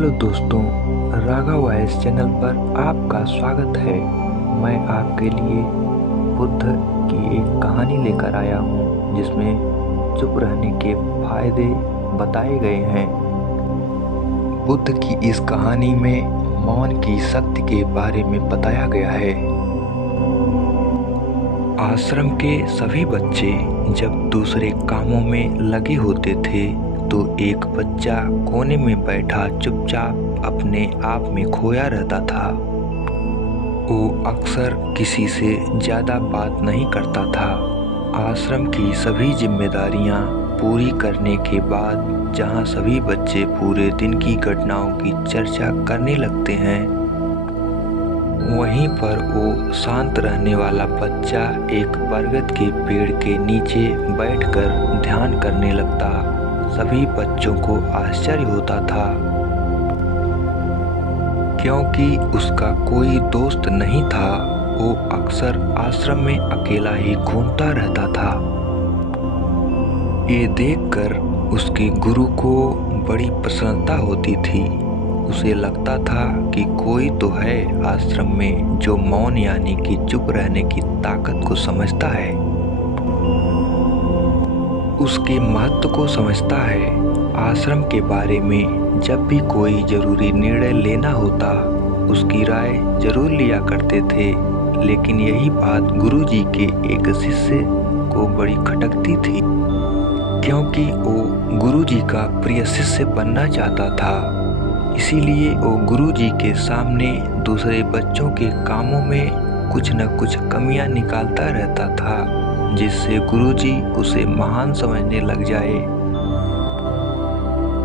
Hello दोस्तों, Raghav voice channel पर आपका स्वागत है। मैं आपके लिए बुद्ध की एक कहानी लेकर आया हूँ जिसमें चुप रहने के फायदे बताए गए हैं। बुद्ध की इस कहानी में मौन की शक्ति के बारे में बताया गया है। आश्रम के सभी बच्चे जब दूसरे कामों में लगे होते थे तो एक बच्चा कोने में बैठा चुपचाप अपने आप में खोया रहता था। वो अक्सर किसी से ज़्यादा बात नहीं करता था। आश्रम की सभी जिम्मेदारियां पूरी करने के बाद जहां सभी बच्चे पूरे दिन की घटनाओं की चर्चा करने लगते हैं, वहीं पर वो शांत रहने वाला बच्चा एक बरगद के पेड़ के नीचे बैठकर ध्यान करने लगता। सभी बच्चों को आश्चर्य होता था क्योंकि उसका कोई दोस्त नहीं था। वो अक्सर आश्रम में अकेला ही घूमता रहता था। ये देखकर उसके गुरु को बड़ी प्रसन्नता होती थी। उसे लगता था कि कोई तो है आश्रम में जो मौन यानी कि चुप रहने की ताकत को समझता है, उसके महत्व को समझता है। आश्रम के बारे में जब भी कोई जरूरी निर्णय लेना होता, उसकी राय जरूर लिया करते थे। लेकिन यही बात गुरुजी के एक शिष्य को बड़ी खटकती थी क्योंकि वो गुरुजी का प्रिय शिष्य बनना चाहता था। इसीलिए वो गुरुजी के सामने दूसरे बच्चों के कामों में कुछ न कुछ कमियां निकालता रहता था, जिससे गुरुजी उसे महान समझने लग जाए।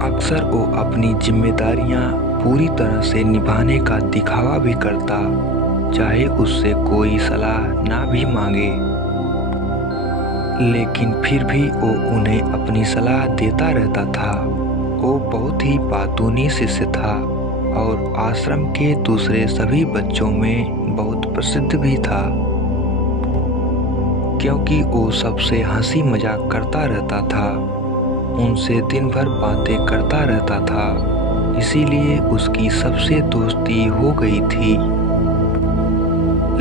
अक्सर वो अपनी जिम्मेदारियां पूरी तरह से निभाने का दिखावा भी करता, चाहे उससे कोई सलाह ना भी मांगे। लेकिन फिर भी वो उन्हें अपनी सलाह देता रहता था। वो बहुत ही बातूनी शिष्य था और आश्रम के दूसरे सभी बच्चों में बहुत प्रसिद्ध भी था क्योंकि वो सबसे हंसी मजाक करता रहता था, उनसे दिन भर बातें करता रहता था। इसीलिए उसकी सबसे दोस्ती हो गई थी।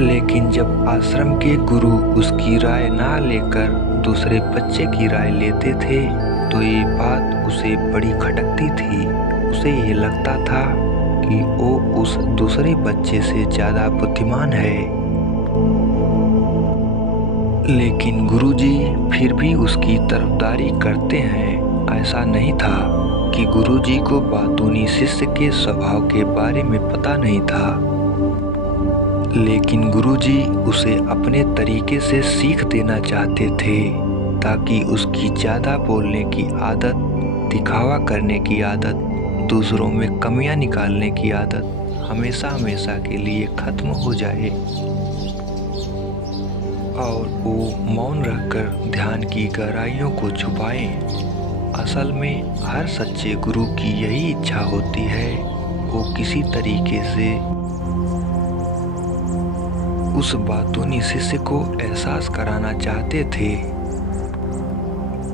लेकिन जब आश्रम के गुरु उसकी राय ना लेकर दूसरे बच्चे की राय लेते थे तो ये बात उसे बड़ी खटकती थी। उसे ये लगता था कि वो उस दूसरे बच्चे से ज़्यादा बुद्धिमान है। लेकिन गुरुजी फिर भी उसकी तरफदारी करते हैं। ऐसा नहीं था कि गुरुजी को बातूनी शिष्य के स्वभाव के बारे में पता नहीं था, लेकिन गुरुजी उसे अपने तरीके से सीख देना चाहते थे ताकि उसकी ज़्यादा बोलने की आदत, दिखावा करने की आदत, दूसरों में कमियां निकालने की आदत हमेशा हमेशा के लिए खत्म हो जाए और वो मौन रहकर ध्यान की गहराइयों को छुपाएं। असल में हर सच्चे गुरु की यही इच्छा होती है। वो किसी तरीके से उस बातूनी शिष्य को एहसास कराना चाहते थे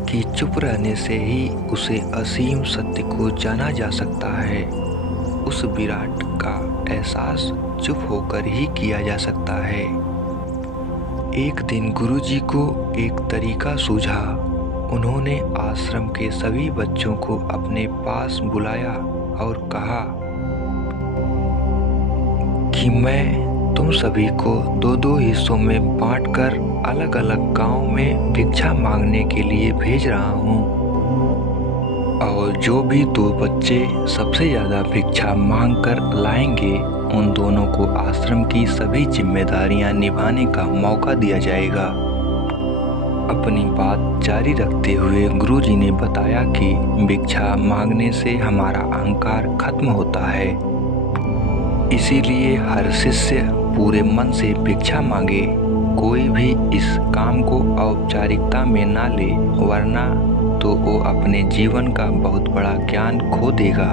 कि चुप रहने से ही उसे असीम सत्य को जाना जा सकता है। उस विराट का एहसास चुप होकर ही किया जा सकता है। एक दिन गुरुजी को एक तरीका सूझा। उन्होंने आश्रम के सभी बच्चों को अपने पास बुलाया और कहा कि मैं तुम सभी को दो दो हिस्सों में बांटकर अलग अलग गांव में भिक्षा मांगने के लिए भेज रहा हूँ, और जो भी दो बच्चे सबसे ज़्यादा भिक्षा मांगकर लाएंगे उन दोनों को आश्रम की सभी जिम्मेदारियां निभाने का मौका दिया जाएगा। अपनी बात जारी रखते हुए गुरुजी ने बताया कि भिक्षा मांगने से हमारा अहंकार खत्म होता है। इसीलिए हर शिष्य पूरे मन से भिक्षा मांगे। कोई भी इस काम को औपचारिकता में ना ले, वरना तो वो अपने जीवन का बहुत बड़ा ज्ञान खो देगा।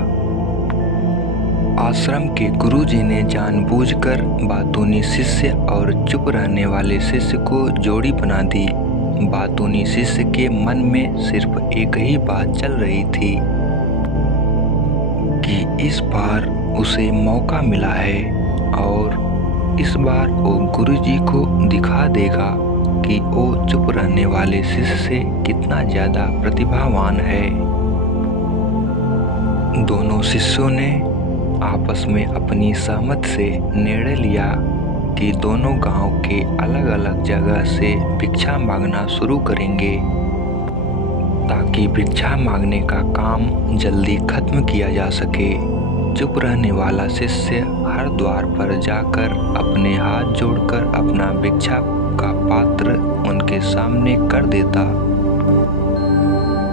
आश्रम के गुरुजी ने जानबूझकर बातूनी शिष्य और चुप रहने वाले शिष्य को जोड़ी बना दी। बातूनी शिष्य के मन में सिर्फ एक ही बात चल रही थी कि इस बार उसे मौका मिला है और इस बार वो गुरुजी को दिखा देगा कि वो चुप रहने वाले शिष्य से कितना ज़्यादा प्रतिभावान है। दोनों शिष्यों ने आपस में अपनी सहमति से निर्णय लिया कि दोनों गांव के अलग अलग जगह से भिक्षा मांगना शुरू करेंगे ताकि भिक्षा मांगने का काम जल्दी खत्म किया जा सके। चुप रहने वाला शिष्य हर द्वार पर जाकर अपने हाथ जोड़कर अपना भिक्षा का पात्र उनके सामने कर देता।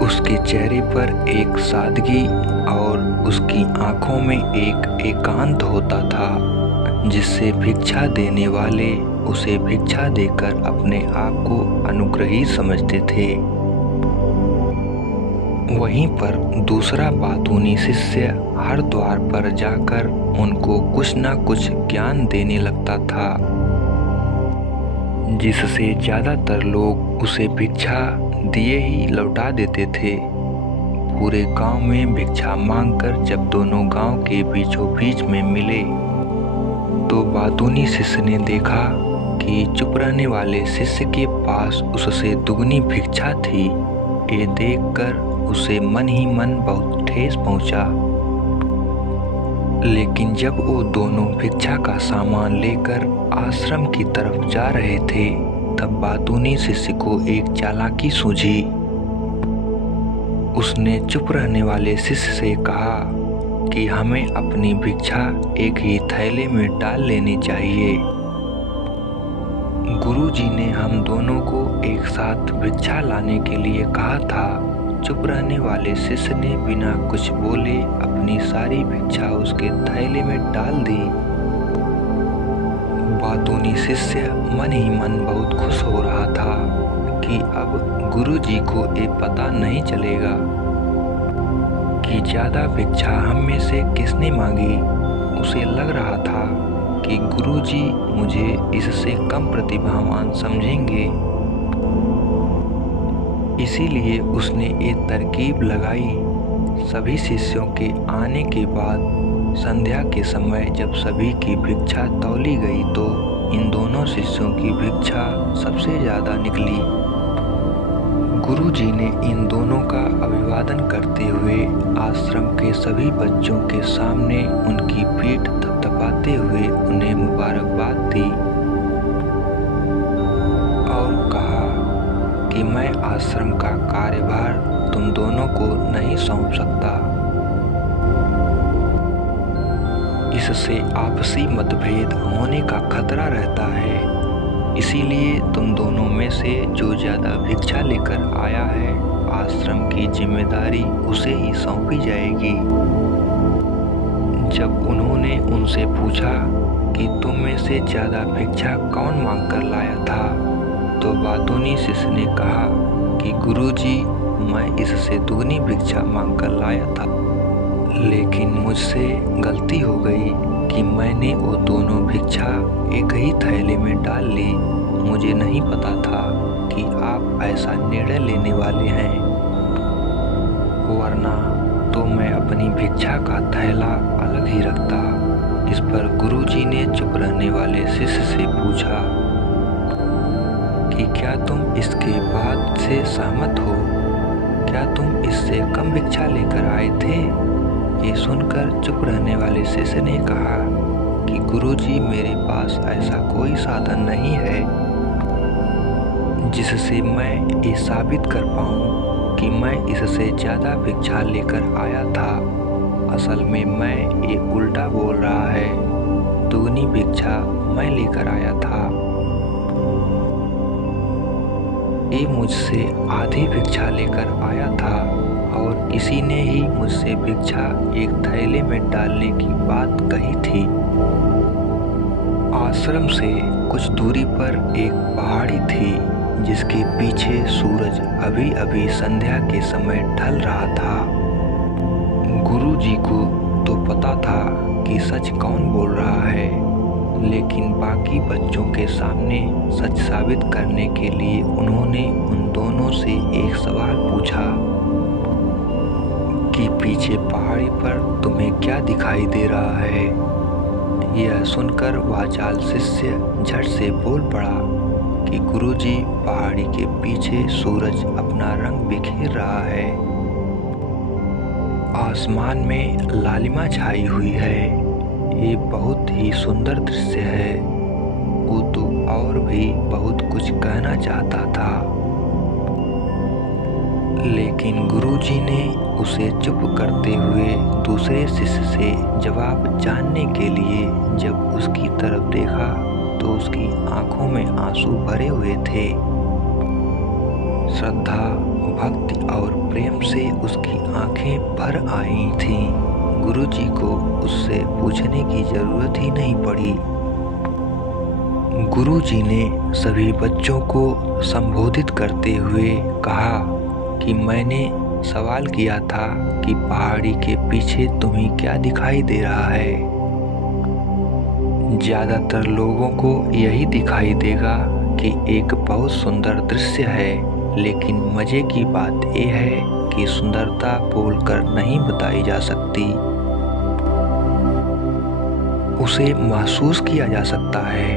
उसके चेहरे पर एक सादगी और उसकी आंखों में एक एकांत होता था, जिससे भिक्षा देने वाले उसे भिक्षा देकर अपने आप को अनुग्रही समझते थे। वहीं पर दूसरा बातूनी शिष्य हर द्वार पर जाकर उनको कुछ न कुछ ज्ञान देने लगता था, जिससे ज़्यादातर लोग उसे भिक्षा दिए ही लौटा देते थे। पूरे गांव में भिक्षा मांगकर जब दोनों गांव के बीचों बीच में मिले तो बातूनी शिष्य ने देखा कि चुप रहने वाले शिष्य के पास उससे दुगनी भिक्षा थी। ये देखकर उसे मन ही मन बहुत ठेस पहुंचा। लेकिन जब वो दोनों भिक्षा का सामान लेकर आश्रम की तरफ जा रहे थे तब बातूनी शिष्य को एक चालाकी सूझी। उसने चुप रहने वाले शिष्य से कहा कि हमें अपनी भिक्षा एक ही थैले में डाल लेनी चाहिए। गुरुजी ने हम दोनों को एक साथ भिक्षा लाने के लिए कहा था। चुप रहने वाले शिष्य ने बिना कुछ बोले अपनी सारी भिक्षा उसके थैले में डाल दी। बातूनी शिष्य मन ही मन बहुत खुश हो रहा था कि अब गुरुजी को ये पता नहीं चलेगा कि ज़्यादा भिक्षा हम में से किसने मांगी। उसे लग रहा था कि गुरुजी मुझे इससे कम प्रतिभावान समझेंगे, इसीलिए उसने एक तरकीब लगाई। सभी शिष्यों के आने के बाद संध्या के समय जब सभी की भिक्षा तौली गई तो इन दोनों शिष्यों की भिक्षा सबसे ज़्यादा निकली। गुरुजी ने इन दोनों का अभिवादन करते हुए आश्रम के सभी बच्चों के सामने उनकी पीठ थपथपाते हुए उन्हें मुबारकबाद दी और कहा कि मैं आश्रम का कार्यभार तुम दोनों को नहीं सौंप सकता। इससे आपसी मतभेद होने का खतरा रहता है, इसीलिए तुम दोनों में से जो ज़्यादा भिक्षा लेकर आया है आश्रम की जिम्मेदारी उसे ही सौंपी जाएगी। जब उन्होंने उनसे पूछा कि तुम में से ज़्यादा भिक्षा कौन मांग कर लाया था तो बातूनी शिष्य ने कहा कि गुरुजी मैं इससे दुगनी भिक्षा मांग कर लाया था, लेकिन मुझसे गलती हो गई कि मैंने वो दोनों भिक्षा एक ही थैले में डाल ली। मुझे नहीं पता था कि आप ऐसा निर्णय लेने वाले हैं, वरना तो मैं अपनी भिक्षा का थैला अलग ही रखता। इस पर गुरुजी ने चुप रहने वाले शिष्य से पूछा कि क्या तुम इसके बाद से सहमत हो? क्या तुम इससे कम भिक्षा लेकर आए थे? ये सुनकर चुप रहने वाले शिष्य ने कहा कि गुरुजी मेरे पास ऐसा कोई साधन नहीं है जिससे मैं ये साबित कर पाऊँ कि मैं इससे ज़्यादा भिक्षा लेकर आया था। असल में मैं ये उल्टा बोल रहा है, दुगनी भिक्षा मैं लेकर आया था। ये मुझसे आधी भिक्षा लेकर आया था और इसी ने ही मुझसे भिक्षा एक थैले में डालने की बात कही थी। आश्रम से कुछ दूरी पर एक पहाड़ी थी जिसके पीछे सूरज अभी अभी संध्या के समय ढल रहा था। गुरुजी को तो पता था कि सच कौन बोल रहा है, लेकिन बाकी बच्चों के सामने सच साबित करने के लिए उन्होंने उन दोनों से एक सवाल पूछा कि पीछे पहाड़ी पर तुम्हें क्या दिखाई दे रहा है। यह सुनकर वाचाल शिष्य झट से बोल पड़ा कि गुरुजी, पहाड़ी के पीछे सूरज अपना रंग बिखेर रहा है। आसमान में लालिमा छाई हुई है। ये बहुत ही सुंदर दृश्य है। वो तो और भी बहुत कुछ कहना चाहता था, लेकिन गुरुजी ने उसे चुप करते हुए दूसरे शिष्य से जवाब जानने के लिए जब उसकी तरफ देखा तो उसकी आंखों में आंसू भरे हुए थे। श्रद्धा, भक्ति और प्रेम से उसकी आंखें भर आई थीं। गुरुजी को उससे पूछने की जरूरत ही नहीं पड़ी। गुरुजी ने सभी बच्चों को संबोधित करते हुए कहा कि मैंने सवाल किया था कि पहाड़ी के पीछे तुम्हें क्या दिखाई दे रहा है। ज़्यादातर लोगों को यही दिखाई देगा कि एक बहुत सुंदर दृश्य है, लेकिन मज़े की बात यह है कि सुंदरता बोलकर नहीं बताई जा सकती। उसे महसूस किया जा सकता है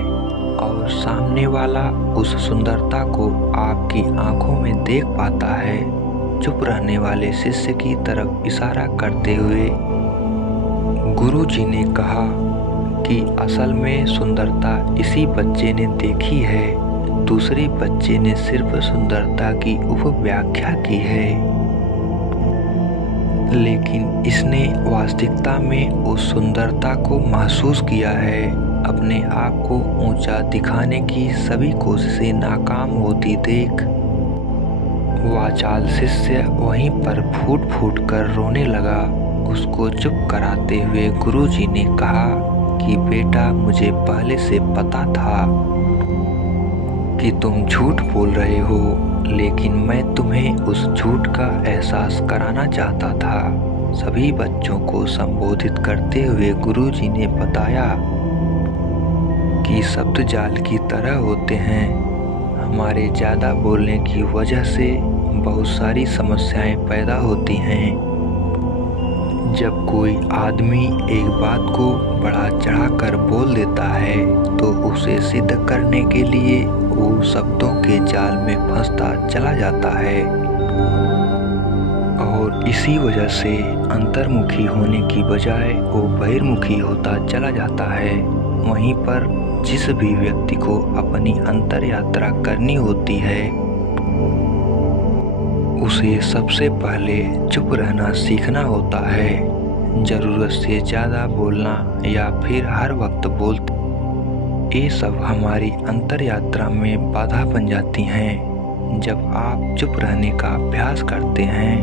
और सामने वाला उस सुंदरता को आपकी आंखों में देख पाता है। चुप रहने वाले शिष्य की तरफ इशारा करते हुए गुरुजी ने कहा कि असल में सुंदरता इसी बच्चे ने देखी है। दूसरे बच्चे ने सिर्फ सुंदरता की उपव्याख्या की है, लेकिन इसने वास्तविकता में उस सुंदरता को महसूस किया है। अपने आप को ऊंचा दिखाने की सभी कोशिशें नाकाम होती देख वाचाल शिष्य वहीं पर फूट फूट कर रोने लगा। उसको चुप कराते हुए गुरुजी ने कहा कि बेटा, मुझे पहले से पता था कि तुम झूठ बोल रहे हो, लेकिन मैं तुम्हें उस झूठ का एहसास कराना चाहता था। सभी बच्चों को संबोधित करते हुए गुरुजी ने बताया कि शब्द जाल की तरह होते हैं। हमारे ज़्यादा बोलने की वजह से बहुत सारी समस्याएं पैदा होती हैं। जब कोई आदमी एक बात को बढ़ा चढ़ाकर बोल देता है तो उसे सिद्ध करने के लिए वो शब्दों के जाल में फंसता चला जाता है और इसी वजह से अंतर्मुखी होने की बजाय वो बहिर्मुखी होता चला जाता है। वहीं पर जिस भी व्यक्ति को अपनी अंतर यात्रा करनी होती है उसे सबसे पहले चुप रहना सीखना होता है। ज़रूरत से ज़्यादा बोलना या फिर हर वक्त बोलते, ये सब हमारी अंतर यात्रा में बाधा बन जाती हैं। जब आप चुप रहने का अभ्यास करते हैं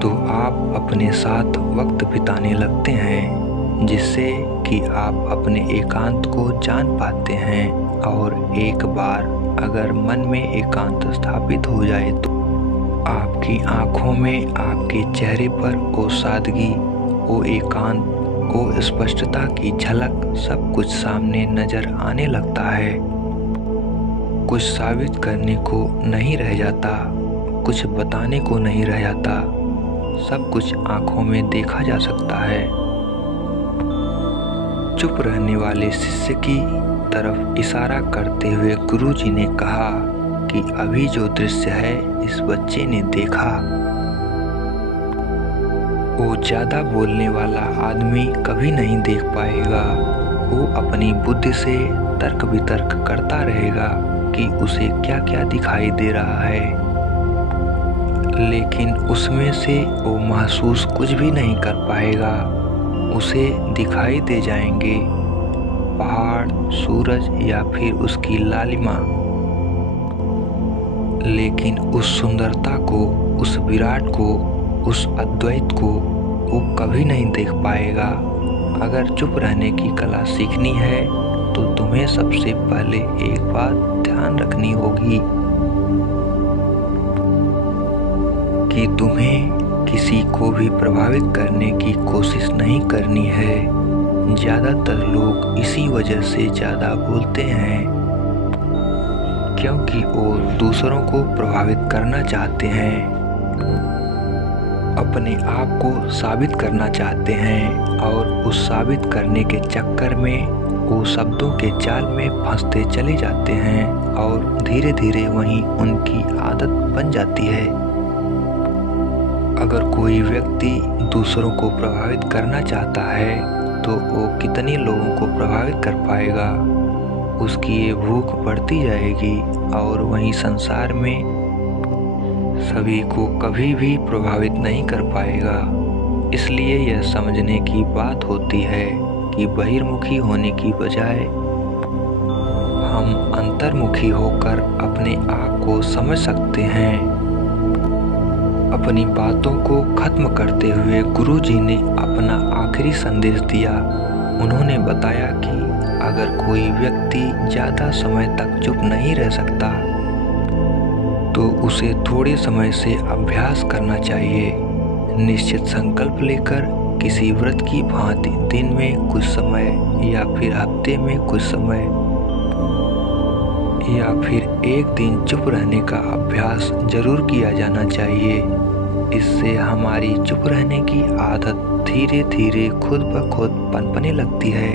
तो आप अपने साथ वक्त बिताने लगते हैं, जिससे कि आप अपने एकांत को जान पाते हैं। और एक बार अगर मन में एकांत स्थापित हो जाए तो आपकी आंखों में, आपके चेहरे पर वो सादगी, वो एकांत, वो स्पष्टता की झलक सब कुछ सामने नजर आने लगता है। कुछ साबित करने को नहीं रह जाता, कुछ बताने को नहीं रह जाता, सब कुछ आंखों में देखा जा सकता है। चुप रहने वाले शिष्य की तरफ इशारा करते हुए गुरुजी ने कहा कि अभी जो दृश्य है इस बच्चे ने देखा, वो ज़्यादा बोलने वाला आदमी कभी नहीं देख पाएगा। वो अपनी बुद्धि से तर्क वितर्क करता रहेगा कि उसे क्या क्या दिखाई दे रहा है, लेकिन उसमें से वो महसूस कुछ भी नहीं कर पाएगा। उसे दिखाई दे जाएंगे पहाड़, सूरज या फिर उसकी लालिमा, लेकिन उस सुंदरता को, उस विराट को, उस अद्वैत को वो कभी नहीं देख पाएगा। अगर चुप रहने की कला सीखनी है तो तुम्हें सबसे पहले एक बात ध्यान रखनी होगी कि तुम्हें किसी को भी प्रभावित करने की कोशिश नहीं करनी है। ज़्यादातर लोग इसी वजह से ज़्यादा बोलते हैं क्योंकि वो दूसरों को प्रभावित करना चाहते हैं। अपने आप को साबित करना चाहते हैं और उस साबित करने के चक्कर में वो शब्दों के जाल में फंसते चले जाते हैं और धीरे धीरे वहीं उनकी आदत बन जाती है। अगर कोई व्यक्ति दूसरों को प्रभावित करना चाहता है तो वो कितने लोगों को प्रभावित कर पाएगा, उसकी ये भूख बढ़ती जाएगी और वहीं संसार में सभी को कभी भी प्रभावित नहीं कर पाएगा। इसलिए यह समझने की बात होती है कि बहिर्मुखी होने की बजाय हम अंतर्मुखी होकर अपने आप को समझ सकते हैं। अपनी बातों को खत्म करते हुए गुरुजी ने अपना आखिरी संदेश दिया। उन्होंने बताया कि अगर कोई व्यक्ति ज़्यादा समय तक चुप नहीं रह सकता तो उसे थोड़े समय से अभ्यास करना चाहिए। निश्चित संकल्प लेकर किसी व्रत की भांति दिन में कुछ समय या फिर हफ्ते में कुछ समय या फिर एक दिन चुप रहने का अभ्यास जरूर किया जाना चाहिए। इससे हमारी चुप रहने की आदत धीरे धीरे खुद ब खुद पनपने लगती है,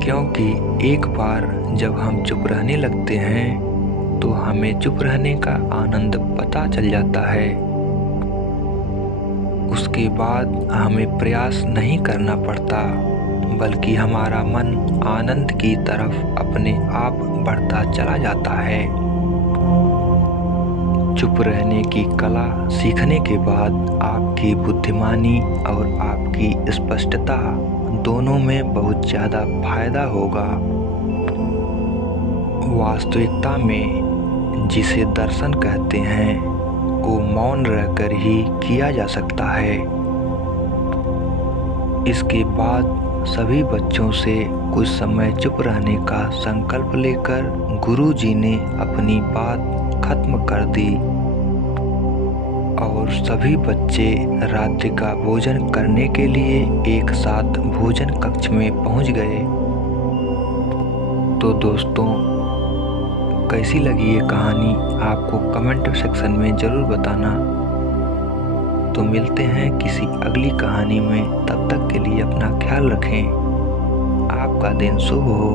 क्योंकि एक बार जब हम चुप रहने लगते हैं तो हमें चुप रहने का आनंद पता चल जाता है। उसके बाद हमें प्रयास नहीं करना पड़ता, बल्कि हमारा मन आनंद की तरफ अपने आप बढ़ता चला जाता है। चुप रहने की कला सीखने के बाद आपकी बुद्धिमानी और आपकी स्पष्टता दोनों में बहुत ज़्यादा फायदा होगा। वास्तविकता में जिसे दर्शन कहते हैं वो मौन रहकर ही किया जा सकता है। इसके बाद सभी बच्चों से कुछ समय चुप रहने का संकल्प लेकर गुरुजी ने अपनी बात खत्म कर दी और सभी बच्चे रात्रि का भोजन करने के लिए एक साथ भोजन कक्ष में पहुंच गए। तो दोस्तों, कैसी लगी ये कहानी आपको कमेंट सेक्शन में ज़रूर बताना। तो मिलते हैं किसी अगली कहानी में, तब तक के लिए अपना ख्याल रखें। आपका दिन शुभ हो।